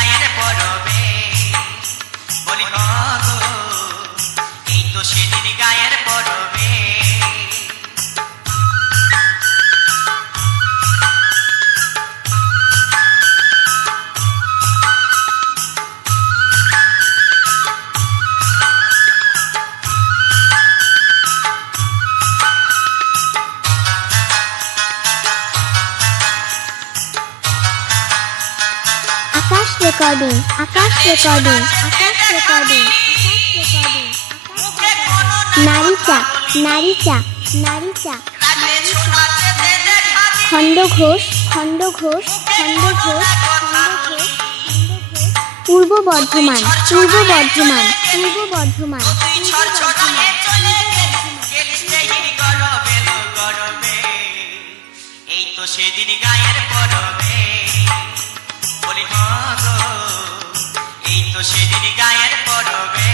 গায়ের পরবে বলি গো এই তো সেদিন গায়ের পরবে Akash recording. Akash recording. Akash recording. Narita. Narita. Narita. খন্ড ঘোষ খন্ড ঘোষ খন্ড ঘোষ পূর্ব বর্ধমান পূর্ব বর্ধমান পূর্ব বর্ধমান এই তো সেদিন গায়ের পরবে বলি গো এই তো সেদিন গায়ের পরবে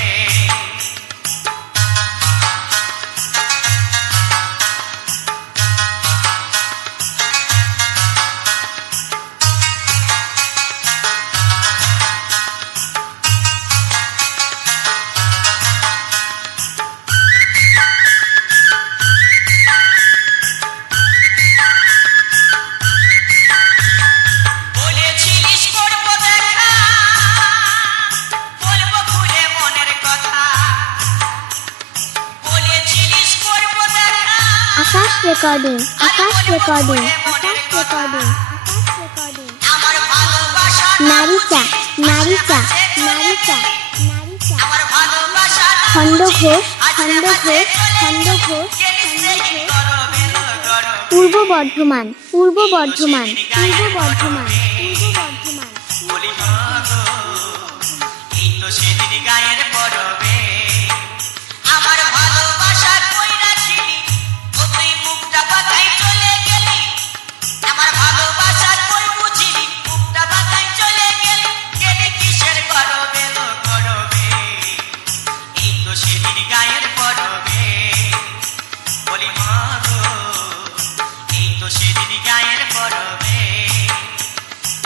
Akash recording. Akash recording. Akash recording. Akash recording. Narita. Narita. Narita. Narita. খন্ড ঘোষ খন্ড ঘোষ খন্ড ঘোষ পূর্ব বর্ধমান পূর্ব বর্ধমান পূর্ব বর্ধমান পূর্ব বর্ধমান বলি গো এই তো সেদিন গায়ের পরবে আমার ভালোবাসা কই রাখিনি ও তুই মুখটা বাঁকাই চলে গেলি আমার ভালোবাসা কই বুঝিনি মুখটা বাঁকাই চলে গেলি গেলি কিসের গরবে লো গরবে এই তো সেদিন গায়ের পরবে বলি গো এই তো সেদিন গায়ের পরবে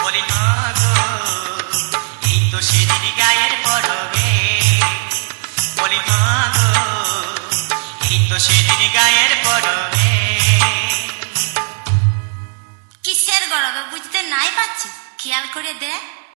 বলি গো এই তো সেদিন গায়ের পরবে বলি গো এই তো সেদিন গায়ের পরবে কিসের গরবে বুঝতে নাই পাচ্ছি খেয়াল করে দেখ